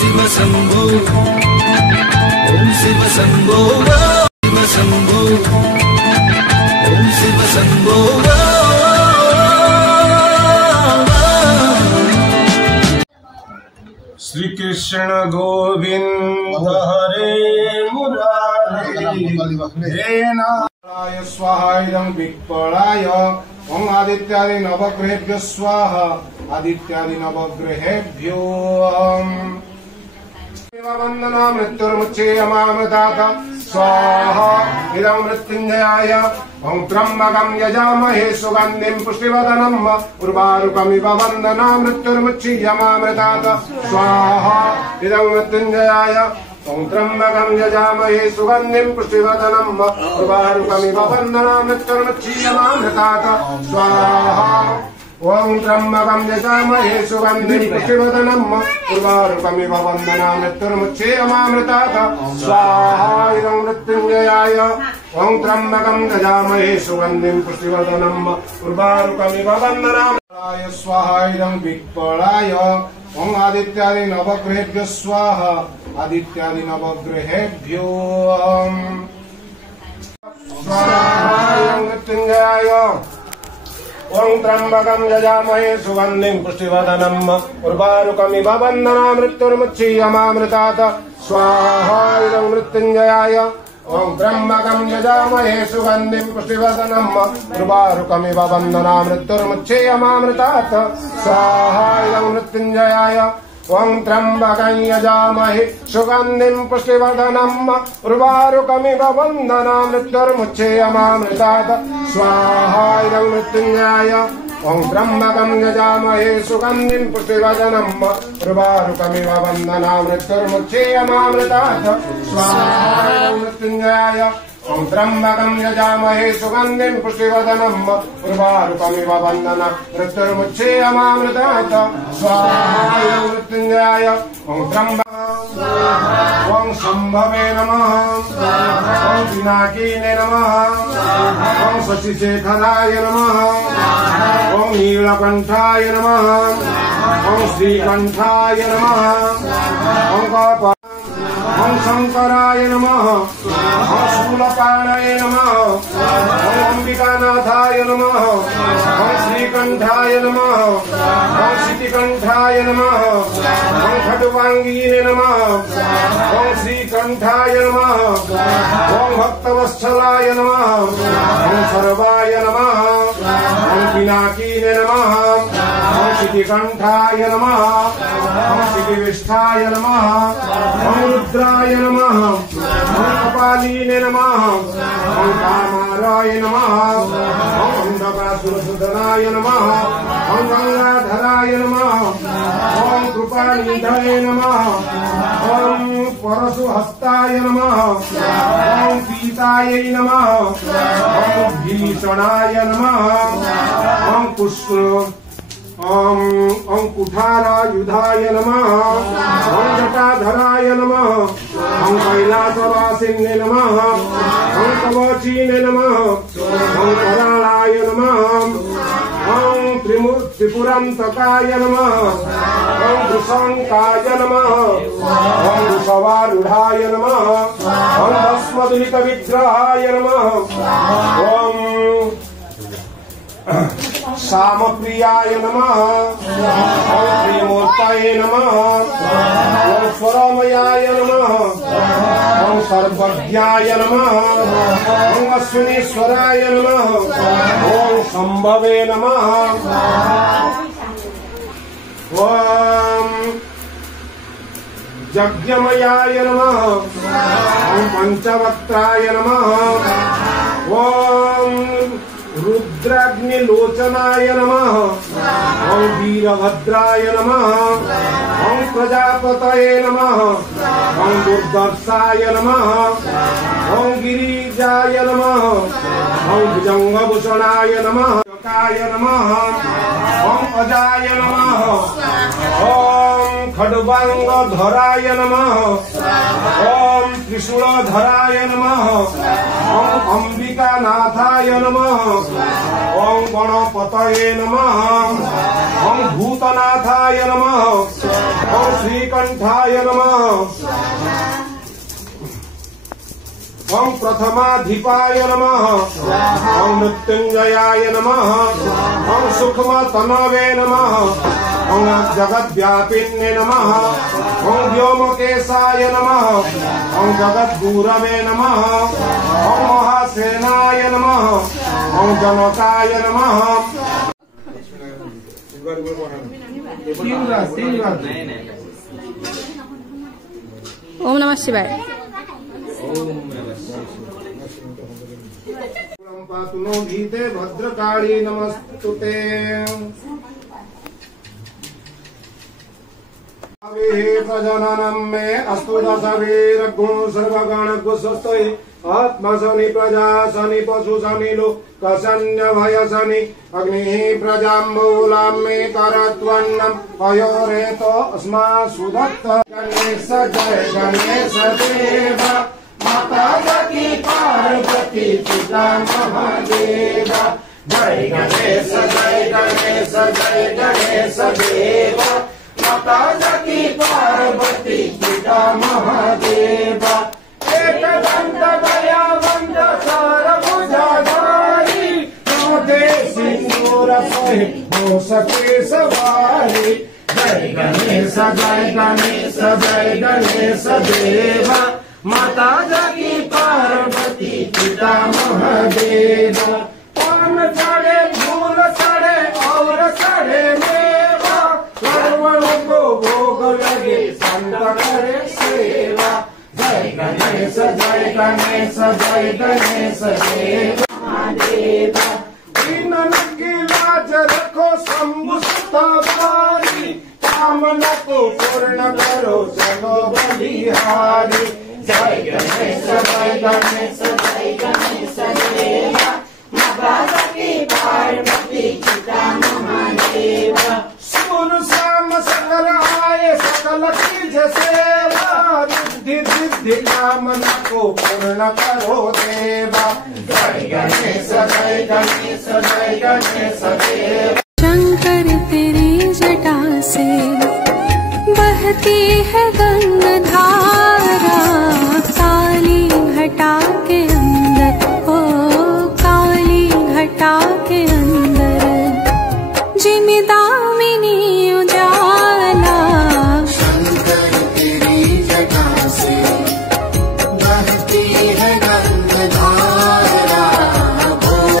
शिव शंभो, ओम शिव शंभो, शिव शंभो, ओम शिव शंभो। श्री कृष्ण गोविंद हरे मुरारे नाराय स्वाहा इदं विप्राय ओम आदित्यादि नवग्रहेभ्यो स्वाहा आदित्यादि नवग्रहेभ्यो वंदना मृत्युर्मुच्येयमामृतात् स्वाहा इदं मृत्युंजयाय ओम त्र्यंबकं यजामहे सुगंधिं पुष्टिवर्धनम् उर्वारुकमिव वंदना मृत्युर्मुच्येयमामृतात् स्वाहा इदं मृत्युंजयाय ओम त्र्यंबकं यजामहे सुगंधिं पुष्टिवर्धनम् उर्वारुकमिव वंदना मृत्युर्मुच्येयमामृतात् स्वाहा ओम त्र्यंबकं यजामहे सुगंधिं पुष्टिवर्धनम् उर्वारुकमिव वंदना मृत्युर्मुच्येयमामृतात् स्वाहा इदं मृत्युंजयाय ओम त्र्यंबकं यजामहे सुगंधिं पुष्टिवर्धनम् उर्वारुकमिव वंदना स्वाहा इदं विप्राय ओम आदित्यादि नवग्रहेभ्यो स्वाहा आदित्यादि नवग्रहेभ्यो स्वाहा मृत्युंजयाय ओम त्र्यंबकं यजामहे सुगंधिं पुष्टिवर्धनम् उर्वारुकमिव वंदना मृत्युर्मुच्येयमामृतात् स्वाहा इदं मृत्युंजयाय ओम त्र्यंबकं यजामहे सुगंधिं पुष्टिवर्धनम् उर्वारुकमिव वंदना मृत्युर्मुच्येयमामृतात् स्वाहा इदं मृत्युंजयाय ओम त्र्यंबकं यजामहे सुगंधिं पुष्टिवर्धनम् उर्वारुकमिव वंदना मृत्युर्मुच्येयमामृतात् स्वाहा इदं मृत्युंजयाय ओम त्र्यंबकं यजामहे सुगंधिं पुष्टिवर्धनम् उर्वारुकमिव वंदना मृत्युर्मुच्येयमामृतात् स्वाहा इदं मृत्युंजयाय ओम त्र्यंबकं यजामहे सुगंधिं पुष्टिवर्धनम् उर्वारुकमिव वंदना मृत्युर्मुच्येयमामृतात् स्वाहा इदं मृत्युंजयाय ओम त्र्यंबकं ओम शंभवे नमः ओम पिनाकिने नमः ओम शशिशेखराय नमः ओम नीलकंठाय नमः ओम श्रीकंठाय नमः ओम शंकराय नमः ओम शूलपाणाय नमः ओम अंबिकानाथाय नमः ओम श्रीकंठाय नमः ओम शितिकंठाय नमः ओम खड्वांगीने नमः ओम श्रीकंठाय नमः ओम भक्तवत्सलाय नमः ओम सर्वाय नमः ओम पिनाकिने नमः ओम शितिकंठाय नमः ओम शितिविष्ठाय नमः ओम रुद्राय नमः ओम कपालीने नमः ओम कामाराय नमः ओम अंधकासुरसुदनाय नमः ओम गंगाधराय नमः ओम कृपानिधये नमः ओम परशुहस्ताय नमः ओम पीतायै नमः ओम भीषणाय नमः ओम पुष्प ओम कुठारायुधाय नमः ओम जटाधराय नमः ओम कैलासवासिने नमः ओम कवचीने नमः ओम करालाय नमः ओम त्रिपुरांतकाय नमः ओम वृषंकाय नमः ओम वृषवारूढ़ाय नमः ओम भस्मदुलित विग्रहाय नमः ओम श्यामप्रियाय नमः ओम प्रियमूर्तये नमः ओम स्वरमयाय नमः ओम सर्वज्ञाय नमः ओम अश्विनीश्वराय नमः ओम शंभवे नमः ओम यज्ञमयाय नमः ओम पंचवक्त्राय नमः ओम रुद्राग्निलोचनाय नमः ओम वीरभद्राय नमः ओम प्रजापतये नमः ओम दुर्दर्शाय नमः ओम गिरिजाय नमः ओम भुजंगभूषणाय नमः नमः ओम अजाय नमः ओम खड्वांगधराय नमः ओम त्रिशूलधराय नमः ओम अंबिकानाथाय नमः ओम गणपतये नमः ओम भूतनाथाय नमः। ओम श्रीकंठाय नमः। ओम प्रथमाधिपाय नमः। ओम मृत्युंजयाय नमः। ओम सूक्ष्म तनवे नमः। ओम जगद्व्यापिन्ये नमः। ओम व्योमकेशाय नमः। ओम जगद्गुरवे नमः। ओम महासेनाय नमः। ओम जनकाय नमः। ओम नमः शिवाय। पातु नो भीते भद्रकाली नमस्तुते। प्रजननम में अस्तु दशवीर गुण सर्वगण गुस्वस्तये आत्मा शनि प्रजा शनि पशु शनि लोक शन्य भय शनि अग्नि प्रजाम्बूलां मे करत्वन्नम अयोरेतो अस्मा सुदत्त। गणेश जय गणेश देव माता सती पार्वती पिता महादेव। जय गणेश जय गणेश जय गणेश देव माता सती पार्वती पिता महादेव। एक दंत दयावंत सर्वभुजधारी मोदे सिंदूर सहित हो सके सवारी। जय गणेश जय गणेश जय गणेश देव माता सती पार्वती पिता महादेव। पान चढ़े फूल चढ़े और चढ़े मेवा सर्वणों को भोग लगे संत करे सेवा। जय गणेश जय गणेश जय गणेश देव महादेव। दीनन की लाज रखो शंभु सताधारी कामना को पूर्ण करो चलो बलिहारी। जय गणेश जय गणेश जय गणेश देव माता सती पार्वती पिता महादेव। सुर श्याम सकल आए सकल कीज सेवा रिद्धि सिद्धि कामना को पूर्ण करो देवा। जय गणेश जय गणेश जय गणेश देव। शंकर तेरी जटा से बहती है गंगाधारा काली घटा के अंदर ओ काली घटा के अंदर जिम्मेदार